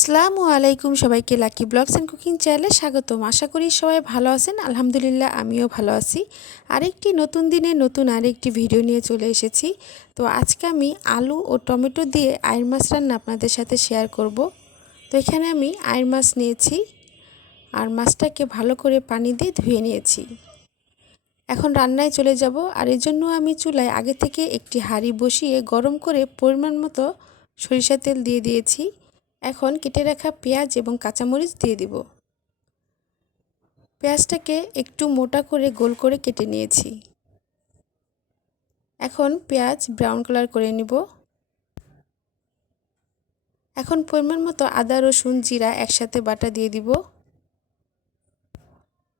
আসসালামু আলাইকুম সবাইকে লাকি ব্লগস অ্যান্ড কুকিং চ্যানেলে স্বাগতম। আশা করি সবাই ভালো আছেন। আলহামদুলিল্লাহ, আমিও ভালো আছি। আরেকটি নতুন দিনে নতুন আরেকটি ভিডিও নিয়ে চলে এসেছি। তো আজকে আমি আলু ও টমেটো দিয়ে আয়ের মাছ রান্না আপনাদের সাথে শেয়ার করব। তো এখানে আমি আয়ের মাছ নিয়েছি আর মাছটাকে ভালো করে পানি দিয়ে ধুয়ে নিয়েছি। এখন রান্নায় চলে যাব। আর এর জন্য আমি চুলায় আগে থেকে একটি হাঁড়ি বসিয়ে গরম করে পরিমাণ মতো সরিষা তেল দিয়ে দিয়েছি। এখন কেটে রাখা পেঁয়াজ এবং কাঁচামরিচ দিয়ে দিব। পেঁয়াজটাকে একটু মোটা করে গোল করে কেটে নিয়েছি। এখন পেঁয়াজ ব্রাউন কালার করে নিব। এখন পরিমাণ মতো আদা, রসুন, জিরা একসাথে বাটা দিয়ে দিব।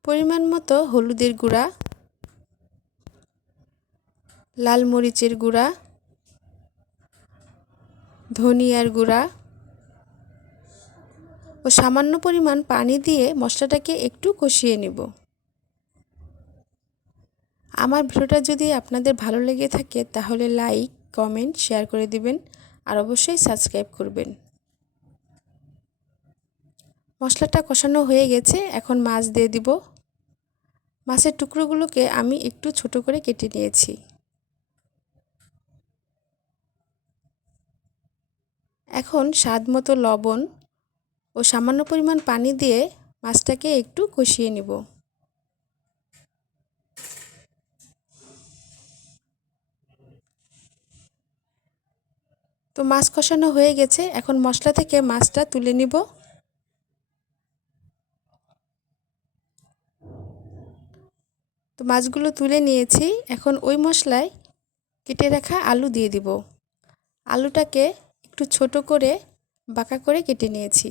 পরিমাণ মতো হলুদের গুঁড়া, লাল মরিচের গুঁড়া, ধনিয়ার গুঁড়া ও সামান্য পরিমাণ পানি দিয়ে মশলাটাকে একটু কষিয়ে নেব। আমার ভিডিওটা যদি আপনাদের ভালো লেগে থাকে, তাহলে লাইক, কমেন্ট, শেয়ার করে দিবেন আর অবশ্যই সাবস্ক্রাইব করবেন। মশলাটা কষানো হয়ে গেছে, এখন মাছ দিয়ে দিব। মাছের টুকরোগুলোকে আমি একটু ছোট করে কেটে নিয়েছি। এখন স্বাদ মতো লবণ ও সামান্য পরিমাণ পানি দিয়ে মাছটাকে একটু কষিয়ে নিব। তো মাছ কষানো হয়ে গেছে, এখন মশলা থেকে মাছটা তুলে নিব। তো মাছগুলো তুলে নিয়েছি, এখন ওই মশলায় কেটে রাখা আলু দিয়ে দিব। আলুটাকে একটু ছোট করে বাঁকা করে কেটে নিয়েছি।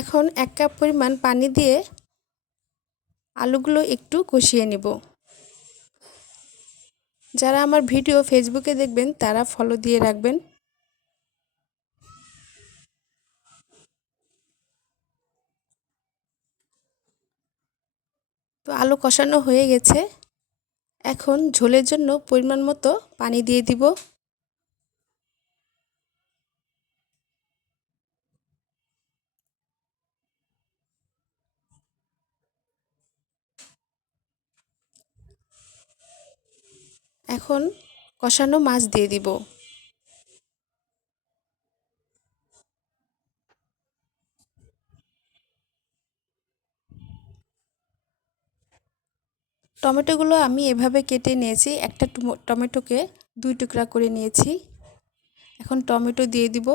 এখন এক কাপ পরিমাণ পানি দিয়ে আলুগুলো একটু কষিয়ে নেব। যারা আমার ভিডিও ফেসবুকে দেখবেন, তারা ফলো দিয়ে রাখবেন। তো আলু কষানো হয়ে গেছে। এখন ঝোলের জন্য পরিমাণ মতো পানি দিয়ে দিব। এখন কষানো মাছ দিয়ে দিব। টমেটোগুলো আমি এভাবে কেটে নিয়েছি, একটা টমেটোকে দুই টুকরা করে নিয়েছি। এখন টমেটো দিয়ে দিব।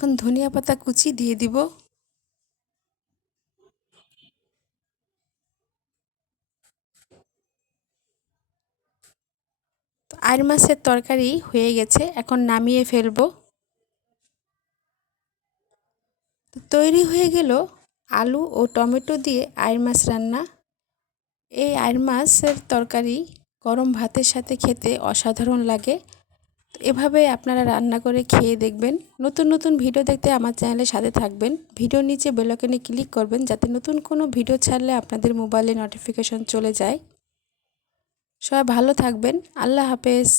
এখন ধনিয়া পাতা কুচি দিয়ে দিব। আর মাছের তরকারি হয়ে গেছে, এখন নামিয়ে ফেলব। তৈরি হয়ে গেল আলু ও টমেটো দিয়ে আয়ের মাছ রান্না। এই আয়ের মাছের তরকারি গরম ভাতের সাথে খেতে অসাধারণ লাগে। এভাবে আপনারা রান্না করে খেয়ে দেখবেন। নতুন নতুন ভিডিও দেখতে আমার চ্যানেলের সাথে থাকবেন। ভিডিওর নিচে বেলকেনে ক্লিক করবেন যাতে নতুন কোনো ভিডিও ছাড়লে আপনাদের মোবাইলে নোটিফিকেশন চলে যায়। সবাই ভালো থাকবেন। আল্লাহ হাফেজ।